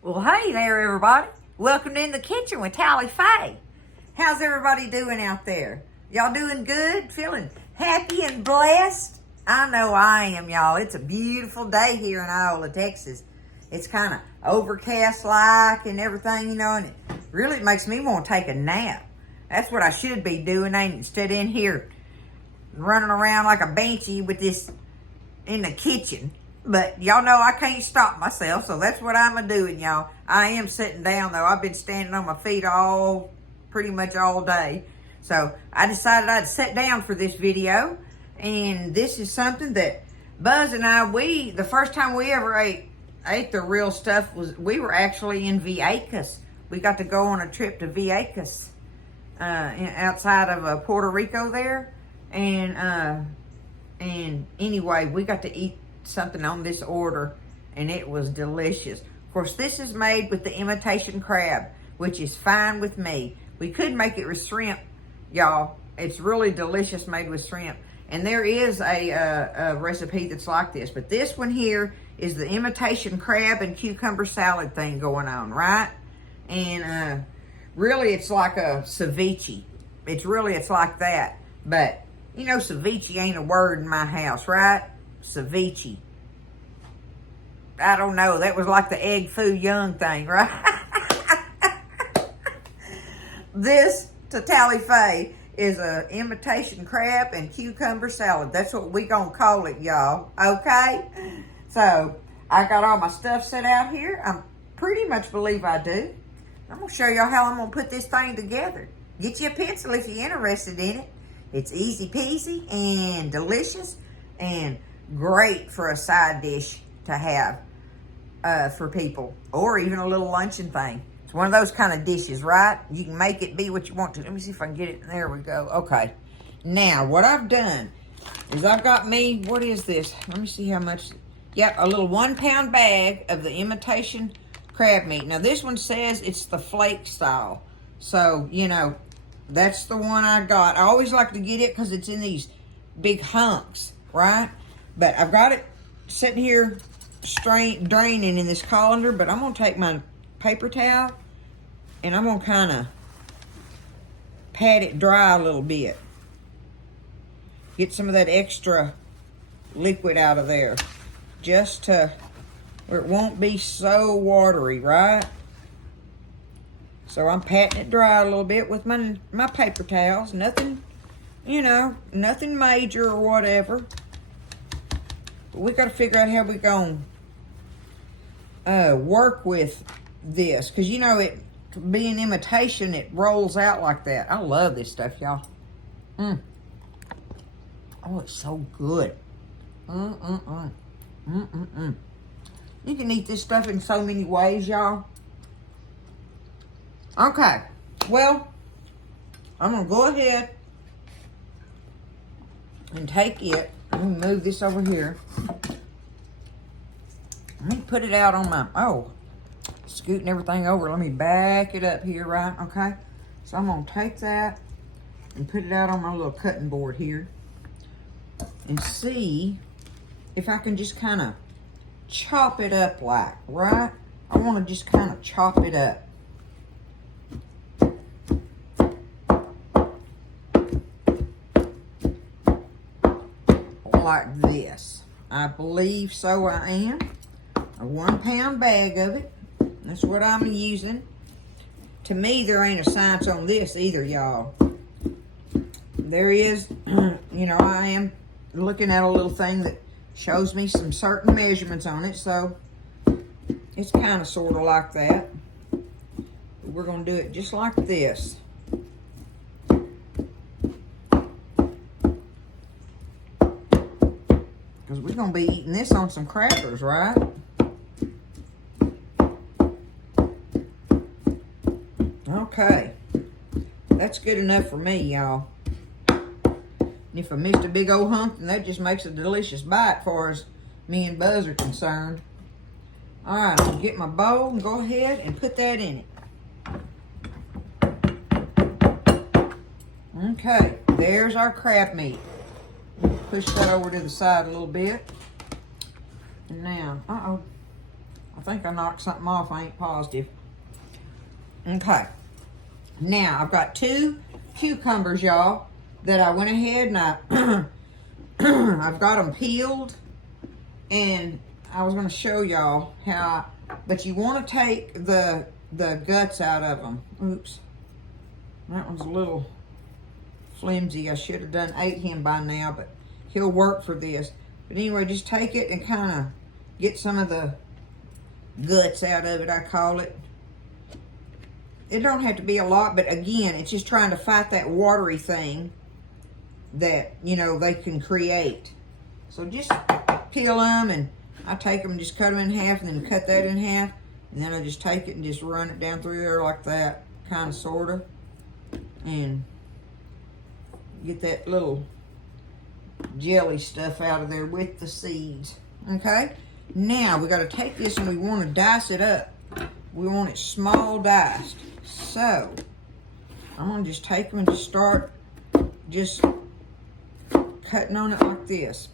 Well, hey there, everybody. Welcome to In the Kitchen with Tally Faye. How's everybody doing out there? Y'all doing good? Feeling happy and blessed? I know I am, y'all. It's a beautiful day here in Iowa, Texas. It's kind of overcast-like and everything, and it really makes me want to take a nap. That's what I should be doing, ain't it? Instead of in here running around like a banshee with this in the kitchen. But y'all know I can't stop myself, so that's what I'm a-doing, y'all. I am sitting down, though. I've been standing on my feet pretty much all day. So I decided I'd sit down for this video. And this is something that Buzz and I, the first time we ever ate the real stuff we were actually in Vieques. We got to go on a trip to Vieques, outside of Puerto Rico there. And anyway, we got to eat something on this order, and it was delicious. Of course, this is made with the imitation crab, which is fine with me. We could make it with shrimp, y'all. It's really delicious made with shrimp. And there is a recipe that's like this, but this one here is the imitation crab and cucumber salad thing going on, right? And really, it's like a ceviche. It's like that. But ceviche ain't a word in my house, right? Ceviche. I don't know. That was like the egg foo young thing, right? This, to Tally Faye, is a imitation crab and cucumber salad. That's what we gonna call it, y'all. Okay? So, I got all my stuff set out here. I pretty much believe I do. I'm gonna show y'all how I'm gonna put this thing together. Get you a pencil if you're interested in it. It's easy peasy and delicious and great for a side dish to have for people, or even a little luncheon thing. It's one of those kind of dishes, right? You can make it be what you want to. Let me see if I can get it. There we go. Okay. Now, what I've done is I've got me, what is this? Let me see how much. Yep, a little 1 pound bag of the imitation crab meat. Now, this one says it's the flake style. So, that's the one I got. I always like to get it because it's in these big hunks, right? But I've got it sitting here draining in this colander, but I'm going to take my paper towel and I'm going to kind of pat it dry a little bit. Get some of that extra liquid out of there, just to where it won't be so watery, right? So I'm patting it dry a little bit with my paper towels. Nothing, nothing major or whatever. But we got to figure out how we're going to work with this. Because, it being imitation, it rolls out like that. I love this stuff, y'all. Oh, it's so good. You can eat this stuff in so many ways, y'all. Okay, well, I'm going to go ahead and take it. Let me move this over here. Let me put it out on scooting everything over. Let me back it up here, right? Okay, so I'm going to take that and put it out on my little cutting board here and see if I can just kind of chop it up right? I want to just kind of chop it up. Like this. I believe so I am. A 1 pound bag of it. That's what I'm using. To me, there ain't a science on this either, y'all. There is, I am looking at a little thing that shows me some certain measurements on it, so it's kind of sort of like that. We're going to do it just like this. Because we're going to be eating this on some crackers, right? Okay. That's good enough for me, y'all. And if I missed a big old hunk, then that just makes a delicious bite for as me and Buzz are concerned. All right, I'll get my bowl and go ahead and put that in it. Okay, there's our crab meat. Push that over to the side a little bit. And now, I think I knocked something off. I ain't positive. Okay. Now, I've got 2 cucumbers, y'all, that I went ahead and I've got them peeled. And I was going to show y'all how, but you want to take the guts out of them. Oops. That one's a little flimsy. I should have ate him by now, but he'll work for this. But anyway, just take it and kind of get some of the guts out of it, I call it. It don't have to be a lot, but again, it's just trying to fight that watery thing that, you know, they can create. So just peel them, and I take them and just cut them in half, and then cut that in half. And then I just take it and just run it down through there like that, kind of, sort of. And get that little jelly stuff out of there with the seeds. Okay? Now, we got to take this and we want to dice it up. We want it small diced. So, I'm going to just take them and just start just cutting on it like this.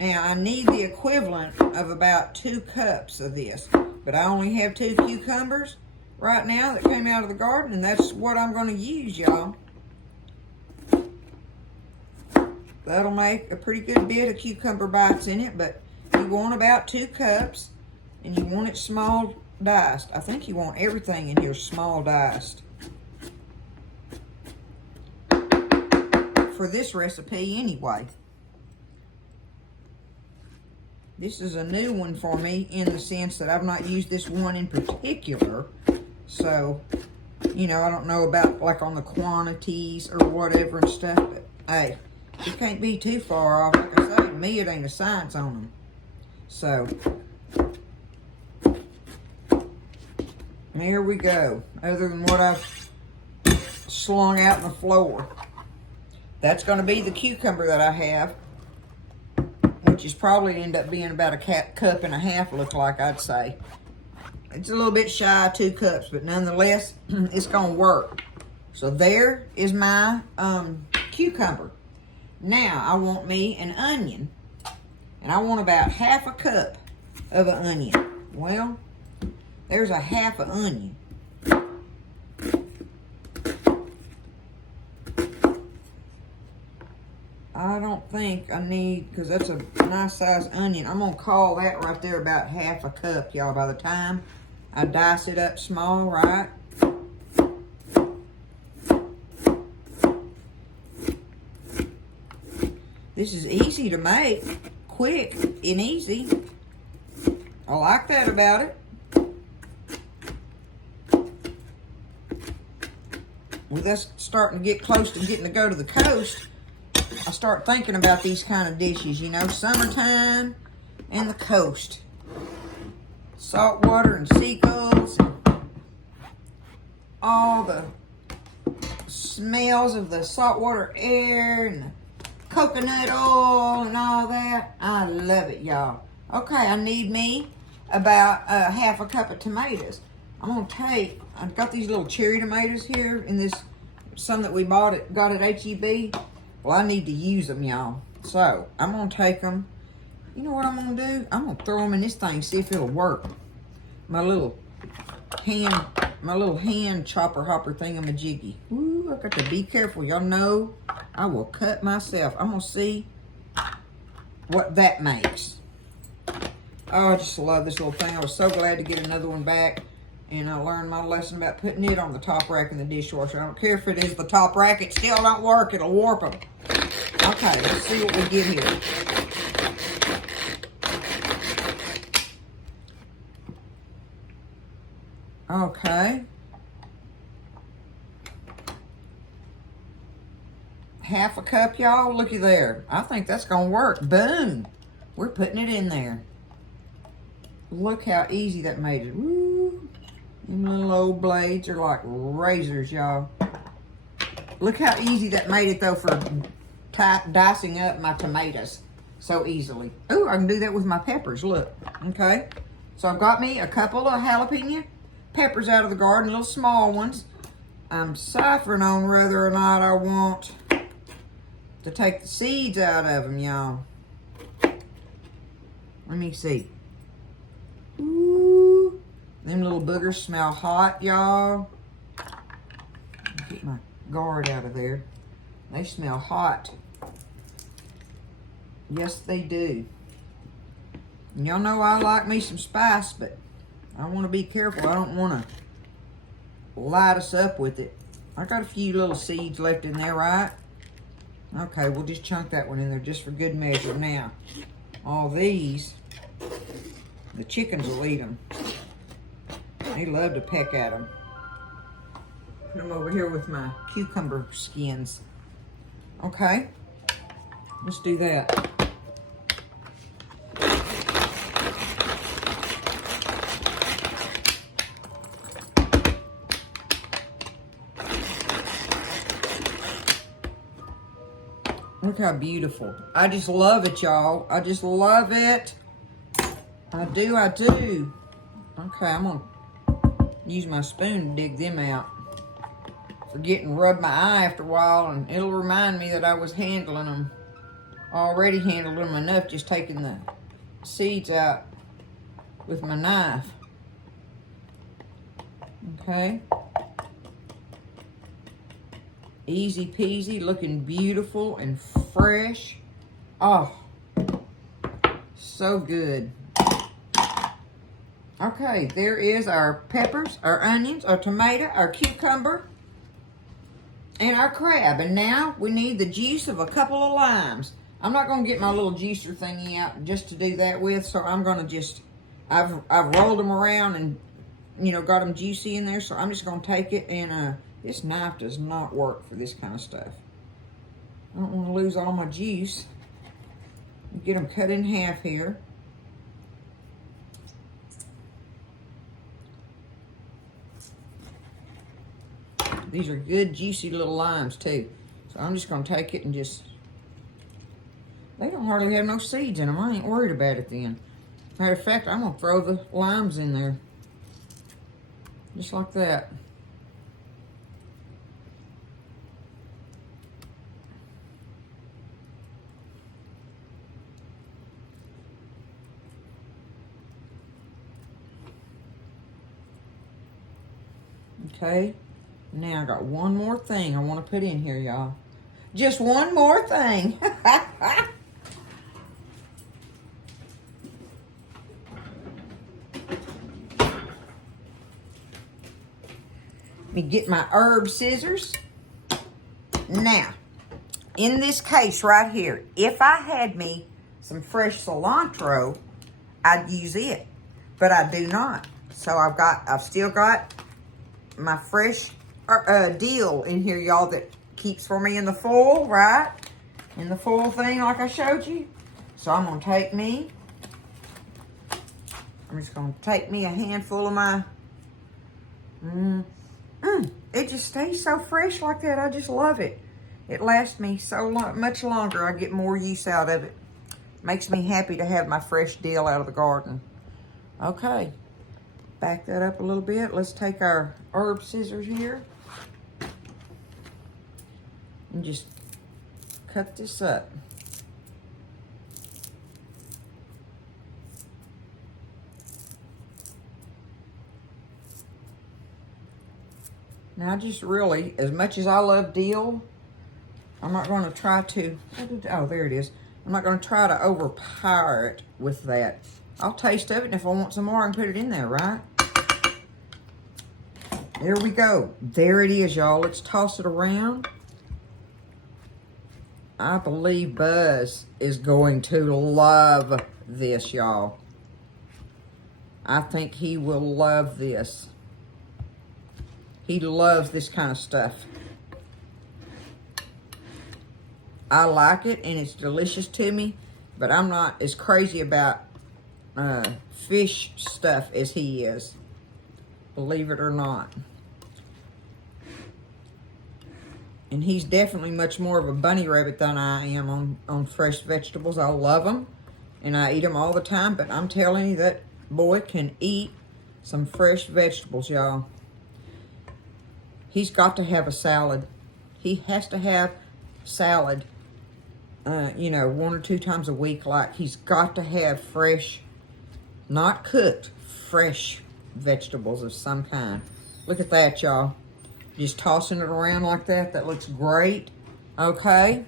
Now, I need the equivalent of about 2 cups of this. But I only have 2 cucumbers right now that came out of the garden, and that's what I'm going to use, y'all. That'll make a pretty good bit of cucumber bites in it, but you want about 2 cups, and you want it small diced. I think you want everything in here small diced for this recipe anyway. This is a new one for me in the sense that I've not used this one in particular. So, you know, I don't know about like on the quantities or whatever and stuff, but hey, it can't be too far off. Like I say, to me, it ain't a science on them. So, there we go. Other than what I've slung out on the floor. That's going to be the cucumber that I have, which is probably end up being about a cup and a half, look like, I'd say. It's a little bit shy of 2 cups, but nonetheless, it's going to work. So there is my cucumber. Now, I want me an onion, and I want about half a cup of an onion. Well, there's a half an onion. I don't think I need, because that's a nice size onion. I'm going to call that right there about half a cup, y'all, by the time I dice it up small, right? This is easy to make, quick and easy. I like that about it. With us starting to get close to getting to go to the coast, I start thinking about these kind of dishes, you know, summertime and the coast. Saltwater and seagulls, and all the smells of the saltwater air and the coconut oil and all that. I love it, y'all. Okay, I need me about half a cup of tomatoes. I'm going to take, I've got these little cherry tomatoes here in this, some that we got at H-E-B. Well, I need to use them, y'all. So, I'm going to take them. You know what I'm going to do? I'm going to throw them in this thing, see if it'll work. My little hand chopper hopper thingamajiggy. Ooh, I got to be careful. Y'all know I will cut myself. I'm going to see what that makes. Oh, I just love this little thing. I was so glad to get another one back. And I learned my lesson about putting it on the top rack in the dishwasher. I don't care if it is the top rack. It still don't work. It'll warp them. Okay, let's see what we get here. Okay. Half a cup, y'all. Looky there. I think that's going to work. Boom. We're putting it in there. Look how easy that made it. Woo. Them little old blades are like razors, y'all. Look how easy that made it, though, for dicing up my tomatoes so easily. Ooh, I can do that with my peppers, look. Okay. So I've got me a couple of jalapeno peppers out of the garden, little small ones. I'm ciphering on whether or not I want to take the seeds out of them, y'all. Let me see. Ooh. Them little boogers smell hot, y'all. Get my guard out of there. They smell hot. Yes, they do. And y'all know I like me some spice, but I want to be careful. I don't want to light us up with it. I got a few little seeds left in there, right? Okay, we'll just chunk that one in there just for good measure. Now, all these, the chickens will eat them. They love to peck at them. Put them over here with my cucumber skins. Okay, let's do that. Look how beautiful. I just love it, y'all. I just love it. I do. Okay, I'm going to use my spoon to dig them out. Forgetting to rub my eye after a while, and it'll remind me that I was handling them. Already handled them enough, just taking the seeds out with my knife. Okay. Easy peasy, looking beautiful and fresh. Oh, so good. Okay, there is our peppers, our onions, our tomato, our cucumber, and our crab. And now we need the juice of a couple of limes. I'm not going to get my little juicer thingy out just to do that with, so I'm going to just, I've rolled them around and, you know, got them juicy in there, so I'm just going to take it and, this knife does not work for this kind of stuff. I don't want to lose all my juice. Get them cut in half here. These are good, juicy little limes, too. So I'm just going to take it and just... They don't hardly have no seeds in them. I ain't worried about it then. Matter of fact, I'm going to throw the limes in there. Just like that. Okay, now I got one more thing I want to put in here, y'all. Just one more thing. Let me get my herb scissors. Now, in this case right here, if I had me some fresh cilantro, I'd use it, but I do not. So I've still got my fresh dill in here, y'all, that keeps for me in the foil, right? In the foil thing like I showed you. So I'm going to take me, I'm just going to take me a handful of my, it just stays so fresh like that. I just love it. It lasts me so much longer. I get more use out of it. Makes me happy to have my fresh dill out of the garden. Okay. Back that up a little bit. Let's take our herb scissors here and just cut this up. Now, just really, as much as I love dill, I'm not going to try to, oh, there it is. I'm not going to try to overpower it with that. I'll taste of it, and if I want some more, I can put it in there, right? There we go. There it is, y'all. Let's toss it around. I believe Buzz is going to love this, y'all. I think he will love this. He loves this kind of stuff. I like it, and it's delicious to me, but I'm not as crazy about fish stuff as he is, believe it or not. And he's definitely much more of a bunny rabbit than I am on fresh vegetables. I love them, and I eat them all the time, but I'm telling you, that boy can eat some fresh vegetables, y'all. He's got to have a salad. He has to have salad, you know, 1 or 2 times a week. Like, he's got to have fresh, not cooked, fresh vegetables of some kind. Look at that, y'all. Just tossing it around like that. That looks great. Okay.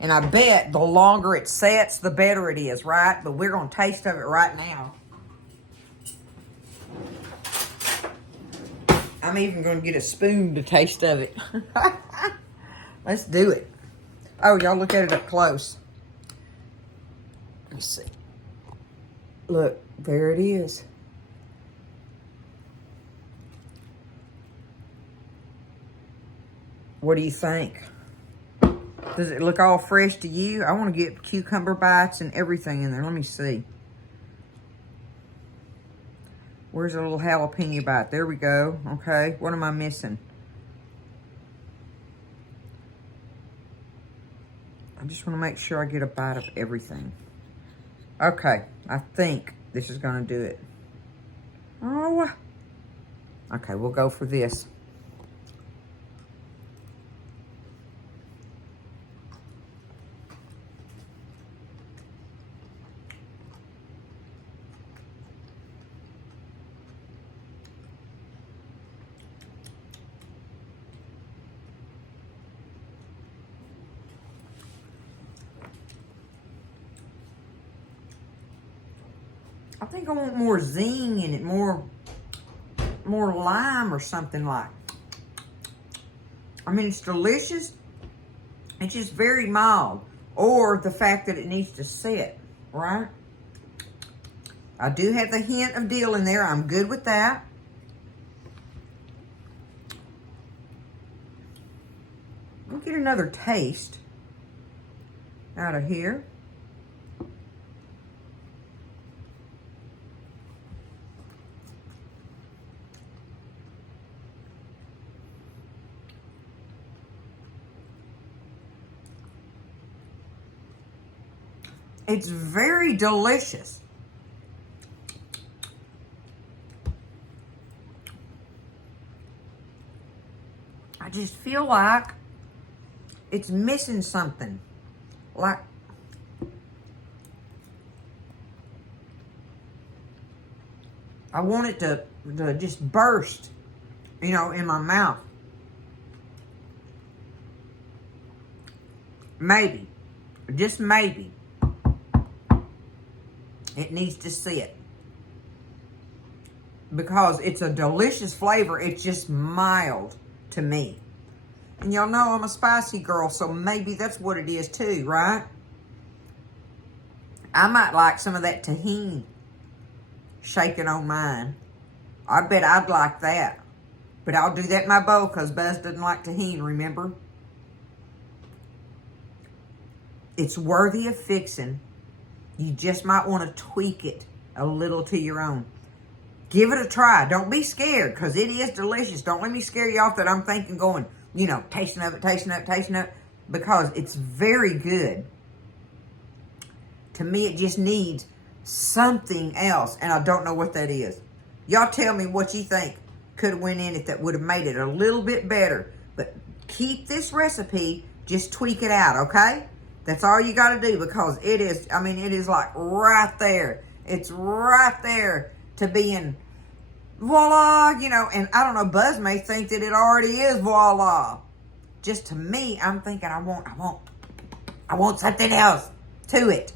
And I bet the longer it sets, the better it is, right? But we're going to taste of it right now. I'm even going to get a spoon to taste of it. Let's do it. Oh, y'all look at it up close. Let me see. Look, there it is. What do you think? Does it look all fresh to you? I want to get cucumber bites and everything in there. Let me see. Where's a little jalapeno bite? There we go. Okay, what am I missing? I just want to make sure I get a bite of everything. Okay, I think this is going to do it. Oh. Okay, we'll go for this. I think I want more zing in it, more lime or something like. I mean, it's delicious. It's just very mild. Or the fact that it needs to sit, right? I do have the hint of dill in there. I'm good with that. We'll get another taste out of here. It's very delicious. I just feel like it's missing something. Like, I want it to just burst, you know, in my mouth. Maybe, just maybe, it needs to sit. Because it's a delicious flavor. It's just mild to me. And y'all know I'm a spicy girl, so maybe that's what it is too, right? I might like some of that tahini shaking on mine. I bet I'd like that. But I'll do that in my bowl because Buzz doesn't like tahini, remember? It's worthy of fixing. You just might want to tweak it a little to your own. Give it a try. Don't be scared because it is delicious. Don't let me scare you off that I'm thinking going, you know, tasting of it, because it's very good. To me, it just needs something else, and I don't know what that is. Y'all tell me what you think could have went in it that would have made it a little bit better. But keep this recipe, just tweak it out, okay? That's all you got to do because it is, I mean, it is like right there. It's right there to being voila, you know, and I don't know, Buzz may think that it already is voila. Just to me, I'm thinking I want something else to it.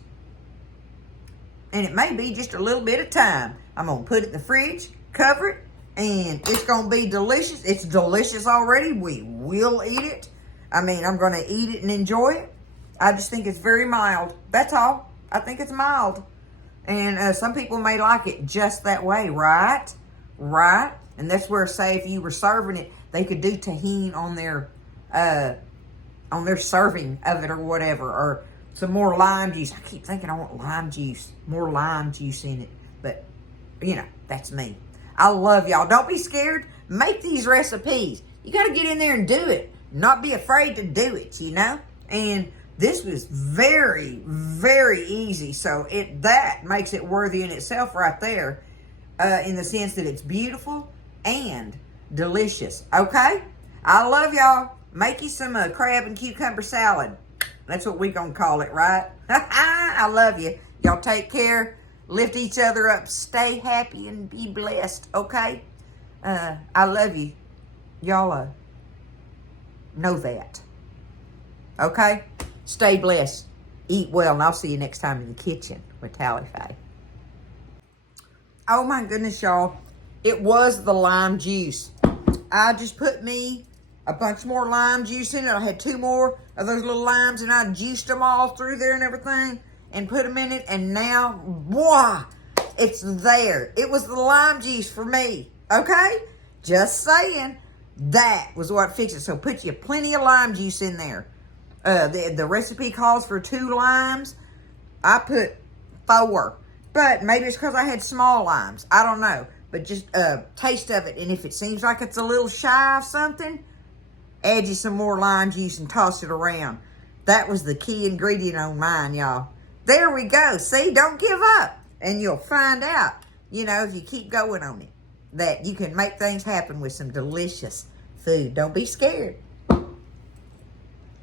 And it may be just a little bit of time. I'm going to put it in the fridge, cover it, and it's going to be delicious. It's delicious already. We will eat it. I mean, I'm going to eat it and enjoy it. I just think it's very mild. That's all. I think it's mild. And some people may like it just that way, right? Right? And that's where, say, if you were serving it, they could do tahini on their serving of it or whatever. Or some more lime juice. I keep thinking I want lime juice. More lime juice in it. But, you know, that's me. I love y'all. Don't be scared. Make these recipes. You got to get in there and do it. Not be afraid to do it, you know? And this was very, very easy. So that makes it worthy in itself right there. In the sense that it's beautiful and delicious. Okay? I love y'all. Make you some crab and cucumber salad. That's what we gonna call it, right? I love you. Y'all take care. lift each other up, stay happy, and be blessed, okay? I love you. Y'all know that, okay? Stay blessed. Eat well, and I'll see you next time in the kitchen with Tally Faye. Oh, my goodness, y'all. It was the lime juice. I just put me a bunch more lime juice in it. I had 2 more of those little limes, and I juiced them all through there and everything and put them in it. And now, boy, it's there. It was the lime juice for me, okay? Just saying. That was what fixed it. So put you plenty of lime juice in there. The recipe calls for 2 limes. I put 4. But maybe it's because I had small limes. I don't know. But just taste of it. And if it seems like it's a little shy of something, add you some more lime juice and toss it around. That was the key ingredient on mine, y'all. There we go. See, don't give up. And you'll find out, you know, if you keep going on it, that you can make things happen with some delicious food. Don't be scared.